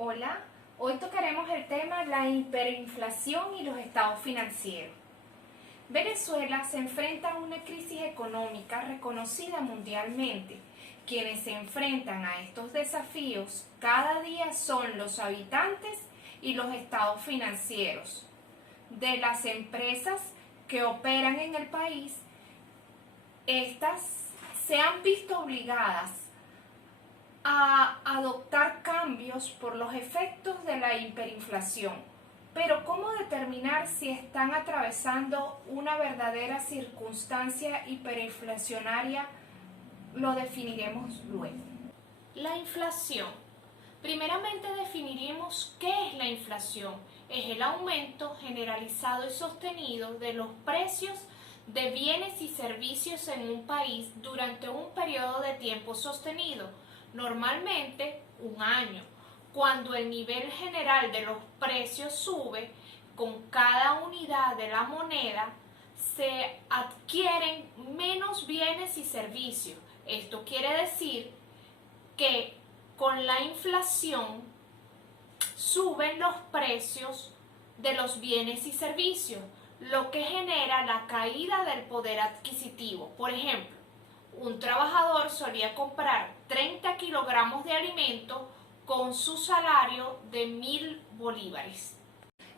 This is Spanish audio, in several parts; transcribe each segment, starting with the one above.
Hola, hoy tocaremos el tema la hiperinflación y los estados financieros. Venezuela se enfrenta a una crisis económica reconocida mundialmente. Quienes se enfrentan a estos desafíos cada día son los habitantes y los estados financieros de las empresas que operan en el país. Estas se han visto obligadas a adoptar cambios por los efectos de la hiperinflación. Pero ¿cómo determinar si están atravesando una verdadera circunstancia hiperinflacionaria? Lo definiremos luego. La inflación. Primeramente definiremos qué es la inflación. Es el aumento generalizado y sostenido de los precios de bienes y servicios en un país durante un periodo de tiempo sostenido, normalmente un año, cuando el nivel general de los precios sube. Con cada unidad de la moneda se adquieren menos bienes y servicios. Esto quiere decir que con la inflación suben los precios de los bienes y servicios, lo que genera la caída del poder adquisitivo. Por ejemplo, un trabajador solía comprar 30 kilogramos de alimento con su salario de 1.000 bolívares.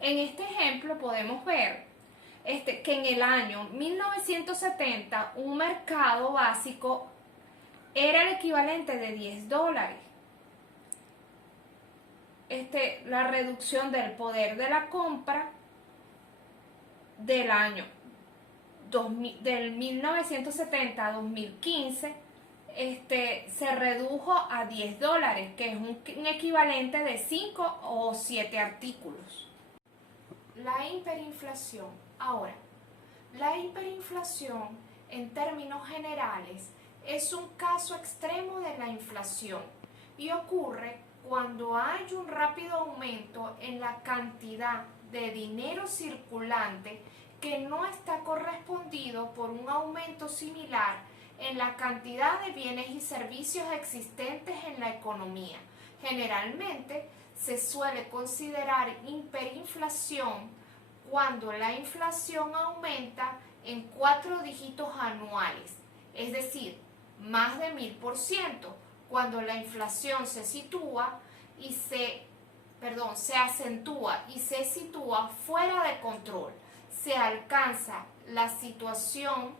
En este ejemplo podemos ver que en el año 1970 un mercado básico era el equivalente de $10. La reducción del poder de la compra del año del 1970 a 2015 se redujo a $10, que es un equivalente de 5 o 7 artículos. La hiperinflación. Ahora, la hiperinflación en términos generales es un caso extremo de la inflación y ocurre cuando hay un rápido aumento en la cantidad de dinero circulante que no está correspondido por un aumento similar en la cantidad de bienes y servicios existentes en la economía. Generalmente se suele considerar hiperinflación cuando la inflación aumenta en 4 dígitos anuales, es decir, más de 1000%, cuando la inflación se acentúa y se sitúa fuera de control. Se alcanza la situación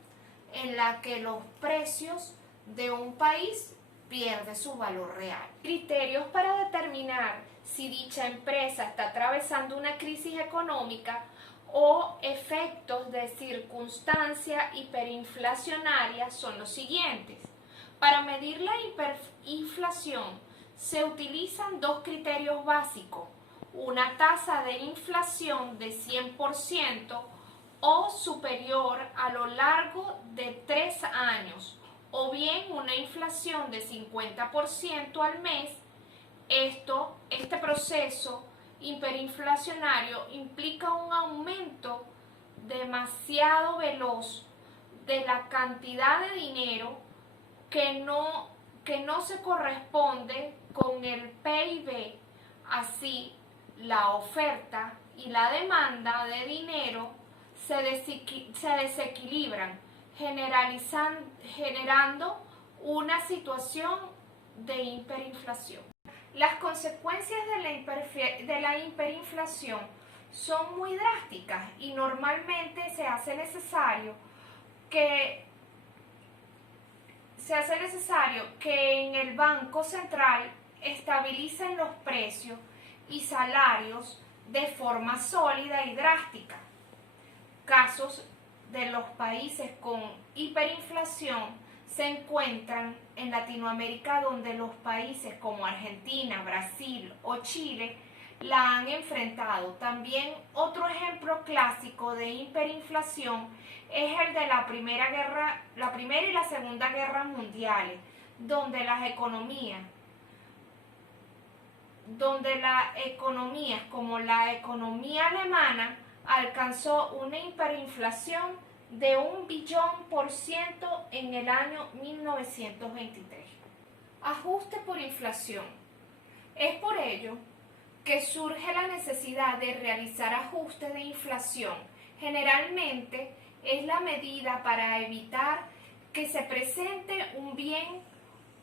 en la que los precios de un país pierden su valor real. Criterios para determinar si dicha empresa está atravesando una crisis económica o efectos de circunstancia hiperinflacionaria son los siguientes. Para medir la hiperinflación se utilizan dos criterios básicos: una tasa de inflación de 100% o superior a lo largo de 3 años, o bien una inflación de 50% al mes. Este proceso hiperinflacionario implica un aumento demasiado veloz de la cantidad de dinero que no se corresponde con el PIB. Así, la oferta y la demanda de dinero se desequilibran, generando una situación de hiperinflación. Las consecuencias de la hiperinflación son muy drásticas y normalmente se hace necesario que en el Banco Central estabilicen los precios y salarios de forma sólida y drástica. Casos de los países con hiperinflación se encuentran en Latinoamérica, donde los países como Argentina, Brasil o Chile la han enfrentado. También otro ejemplo clásico de hiperinflación es el de la Primera y la Segunda Guerra Mundiales, donde las economías como la economía alemana alcanzó una hiperinflación de 1.000.000.000% en el año 1923. Ajuste por inflación. Es por ello que surge la necesidad de realizar ajustes de inflación. Generalmente es la medida para evitar que se presente un bien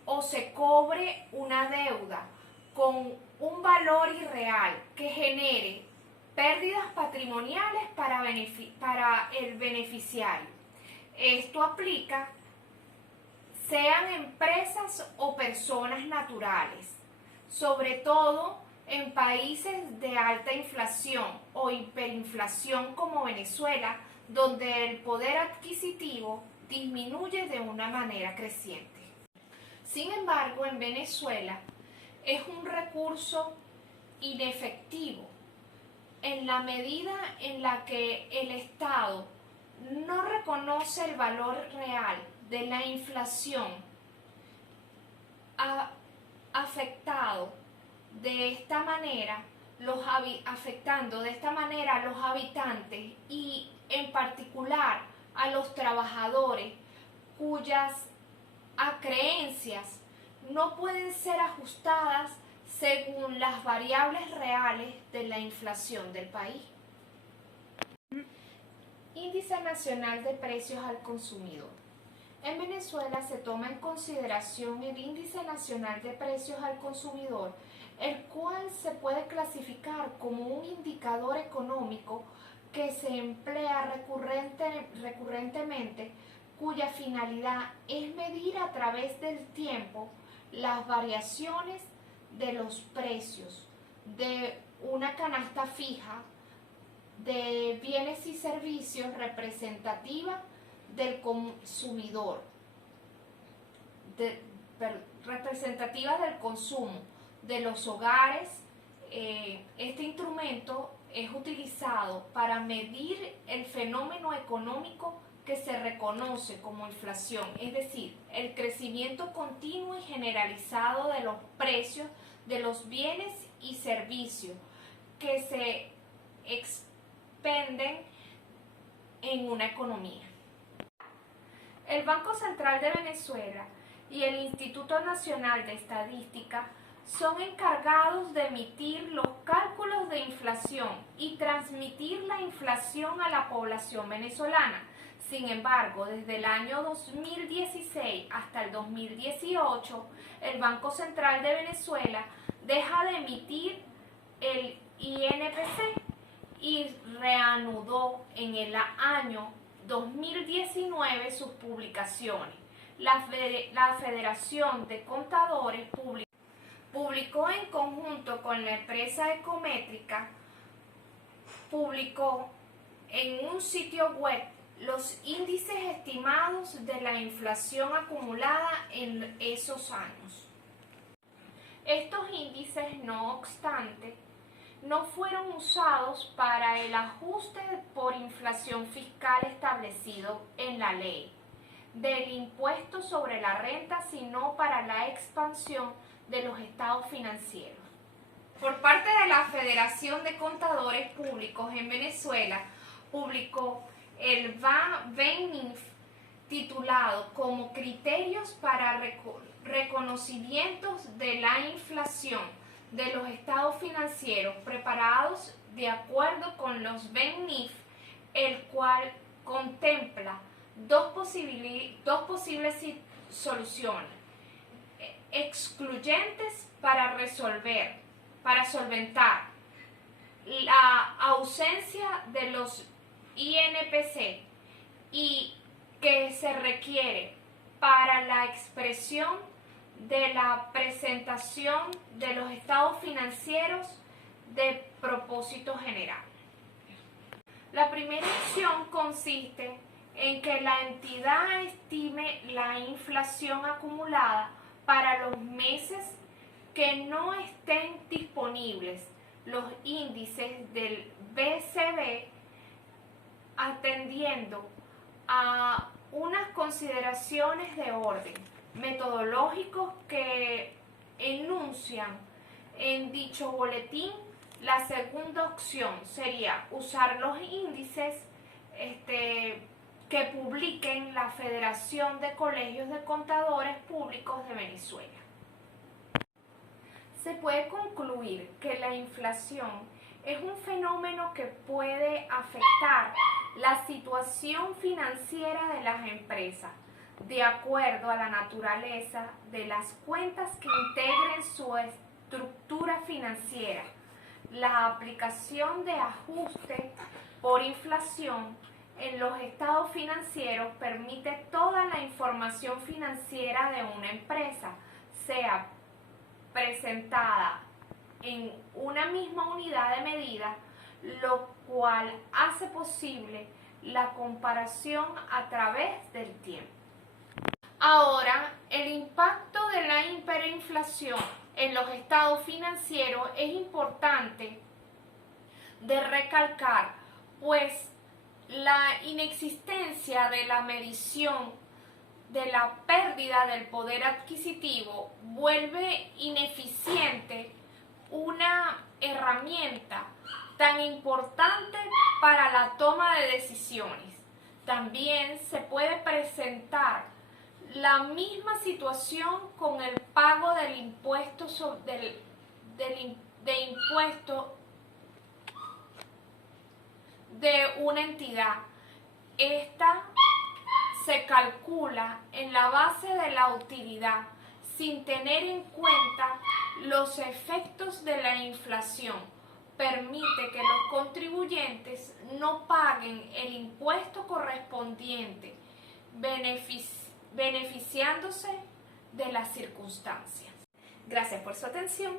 o se cobre una deuda con un valor irreal que genere pérdidas patrimoniales para el beneficiario. Esto aplica sean empresas o personas naturales, sobre todo en países de alta inflación o hiperinflación como Venezuela, donde el poder adquisitivo disminuye de una manera creciente. Sin embargo, en Venezuela es un recurso inefectivo en la medida en la que el Estado no reconoce el valor real de la inflación, afectando de esta manera a los habitantes y en particular a los trabajadores cuyas creencias no pueden ser ajustadas según las variables reales de la inflación del país. Índice Nacional de Precios al Consumidor. En Venezuela se toma en consideración el Índice Nacional de Precios al Consumidor, el cual se puede clasificar como un indicador económico que se emplea recurrentemente, cuya finalidad es medir a través del tiempo las variaciones de los precios de una canasta fija de bienes y servicios representativa del consumidor, representativa del consumo de los hogares. Este instrumento es utilizado para medir el fenómeno económico que se reconoce como inflación, es decir, el crecimiento continuo y generalizado de los precios de los bienes y servicios que se expenden en una economía. El Banco Central de Venezuela y el Instituto Nacional de Estadística son encargados de emitir los cálculos de inflación y transmitir la inflación a la población venezolana. Sin embargo, desde el año 2016 hasta el 2018, el Banco Central de Venezuela deja de emitir el INPC y reanudó en el año 2019 sus publicaciones. La Federación de Contadores publicó en conjunto con la empresa Ecométrica, publicó en un sitio web los índices estimados de la inflación acumulada en esos años. Estos índices, no obstante, no fueron usados para el ajuste por inflación fiscal establecido en la ley del impuesto sobre la renta, sino para la expansión de los estados financieros. Por parte de la Federación de Contadores Públicos en Venezuela, publicó el BENIF titulado como Criterios para reconocimientos de la inflación de los estados financieros preparados de acuerdo con los BENIF, el cual contempla dos posibles soluciones excluyentes para solventar la ausencia de los INPC y que se requiere para la expresión de la presentación de los estados financieros de propósito general. La primera opción consiste en que la entidad estime la inflación acumulada para los meses que no estén disponibles los índices del BCB, atendiendo a unas consideraciones de orden metodológicos que enuncian en dicho boletín. La segunda opción sería usar los índices que publiquen la Federación de Colegios de Contadores Públicos de Venezuela. se puede concluir que la inflación es un fenómeno que puede afectar la situación financiera de las empresas de acuerdo a la naturaleza de las cuentas que integren su estructura financiera. La aplicación de ajuste por inflación en los estados financieros permite toda la información financiera de una empresa, sea presentada en una misma unidad de medida, lo cual hace posible la comparación a través del tiempo. Ahora, el impacto de la hiperinflación en los estados financieros es importante de recalcar, pues la inexistencia de la medición de la pérdida del poder adquisitivo vuelve ineficiente una herramienta tan importante para la toma de decisiones. También se puede presentar la misma situación con el pago del impuesto de una entidad. Esta se calcula en la base de la utilidad sin tener en cuenta los efectos de la inflación. Permite que los contribuyentes no paguen el impuesto correspondiente, beneficiándose de las circunstancias. Gracias por su atención.